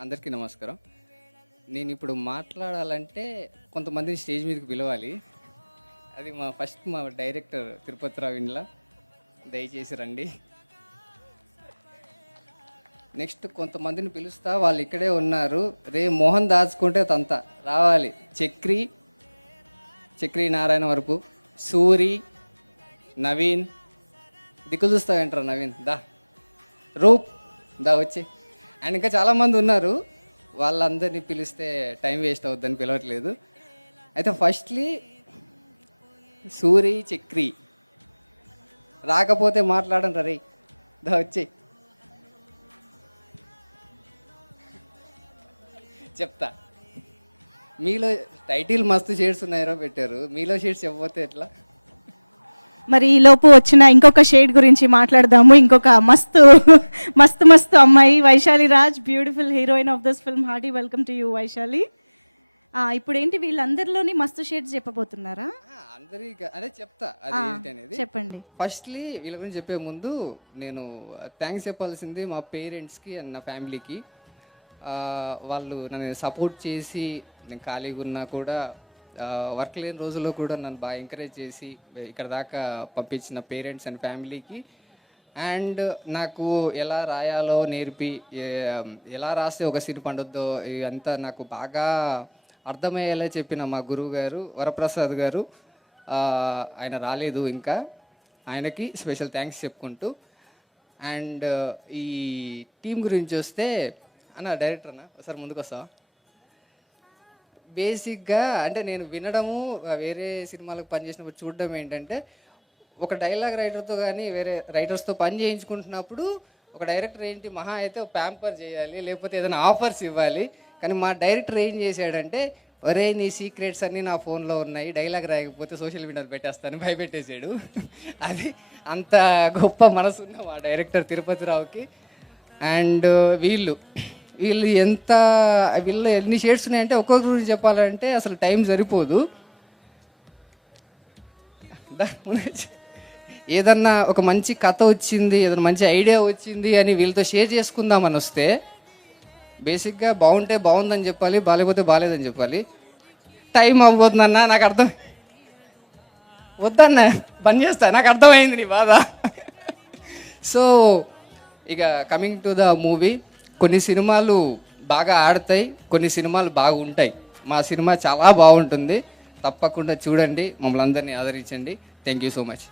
అందరికీ నమస్కారం. నేను ఇప్పుడు మాట్లాడాలంటే కొంతమందిని స్టేజ్ మీదకి పిలవాలి. అది మా ఫస్ట్ మా డైరెక్టర్ తిరుపతిరావు ఇండ్ల దయచేసి రండి. నెక్స్ట్ కొంతమందిని పిలుస్తా వాళ్ళు ఇక్కడే ఉన్నారు. రే మోహన్ దాచుకుంటే తంత. రావాలి. చక్రి చక్రి నారాయణ వరపు సూరి నవీన్. దిక్కులు చూస్తావేంటారా నవీన్? దా. రూప్. దా వచ్చే. అండ్ ఇంకా చాలామంది ఉన్నారు. వాళ్ళందరినీ పిలిస్తే టైం వేస్ట్ అవుద్దని పిలవట్లేదు. అయితే ఫస్ట్లీ సూరి చక్రి. రాకపోతే మాట్లాడండి రే దా వచ్చి. చెప్తా. మీలో టైటిల్ మస్తు షేడ్స్ ఉన్నాయో పెట్టారు. మీలో షేడ్స్ చెప్పకపోతే ఎట్లా? మరి ఈ లోపు వచ్చిన ఇంకొక షేడ్ గురించి మాట్లాడదాము. ఇంకొక మస్తు మస్తు మస్తు అమ్మాయి. Vaishali Raj beautiful heroine of this film hearty welcome to you Vaishali. ఇప్పుడు ఏంటి వీళ్ళందరిలోని మస్తు షేడ్స్ చెప్పబోతున్నారా? అందరికీ అదే చెప్తా. అది చెప్పండి. ఫస్ట్లీ వీళ్ళ గురించి చెప్పే ముందు నేను థ్యాంక్స్ చెప్పాల్సింది మా పేరెంట్స్కి అండ్ నా ఫ్యామిలీకి వాళ్ళు నన్ను సపోర్ట్ చేసి నేను ఖాళీగా ఉన్నా కూడా వర్క్ లేని రోజుల్లో కూడా నన్ను బాగా ఎంకరేజ్ చేసి ఇక్కడ దాకా పంపించిన పేరెంట్స్ అండ్ ఫ్యామిలీకి అండ్ నాకు ఎలా రాయాలో నేర్పి ఎలా రాస్తే ఒక సిరి పండుద్దో ఇదంతా నాకు బాగా అర్థమయ్యేలా చెప్పిన మా గురువు గారు వరప్రసాద్ గారు. ఆయన రాలేదు ఇంకా. ఆయనకి స్పెషల్ థ్యాంక్స్ చెప్పుకుంటూ. అండ్ ఈ టీం గురించి వస్తే అన్న డైరెక్టర్ అన్న ఒకసారి ముందుకు వస్తావా బేసిక్గా అంటే నేను వినడము వేరే సినిమాలకు పనిచేసినప్పుడు చూడడం ఏంటంటే ఒక డైలాగ్ రైటర్తో కానీ వేరే రైటర్స్తో పని చేయించుకుంటున్నప్పుడు ఒక డైరెక్టర్ ఏంటి మహా అయితే ఒక ప్యాంపర్ చేయాలి లేకపోతే ఏదైనా ఆఫర్స్ ఇవ్వాలి. కానీ మా డైరెక్టర్ ఏం చేశాడంటే ఒరే నీ సీక్రెట్స్ అన్నీ నా ఫోన్లో ఉన్నాయి డైలాగ్ రాయకపోతే సోషల్ మీడియాలో పెట్టేస్తాను భయపెట్టేసాడు అది అంత గొప్ప మనసున్న మా డైరెక్టర్ తిరుపతిరావుకి. అండ్ వీళ్ళు వీళ్ళు ఎంత వీళ్ళు ఎన్ని షేడ్స్ ఉన్నాయంటే ఒక్కొక్క గురించి చెప్పాలంటే అసలు టైం సరిపోదు. ఏదన్నా ఒక మంచి కథ వచ్చింది ఏదైనా మంచి ఐడియా వచ్చింది అని వీళ్ళతో షేర్ చేసుకుందామని వస్తే బేసిక్గా బాగుంటే బాగుందని చెప్పాలి బాగాలేకపోతే బాగాలేదని చెప్పాలి. టైం అవ్వబోతుందన్నా నాకు అర్థం వద్దన్న బంద్ చేస్తా నాకు అర్థమైంది నీ బాధ. సో ఇక కమింగ్ టు ద మూవీ కొన్ని సినిమాలు బాగా ఆడతాయి కొన్ని సినిమాలు బాగుంటాయి. మా సినిమా చాలా బాగుంటుంది. తప్పకుండా చూడండి. మమ్మల్ని అందరినీ ఆదరించండి. Thank you so much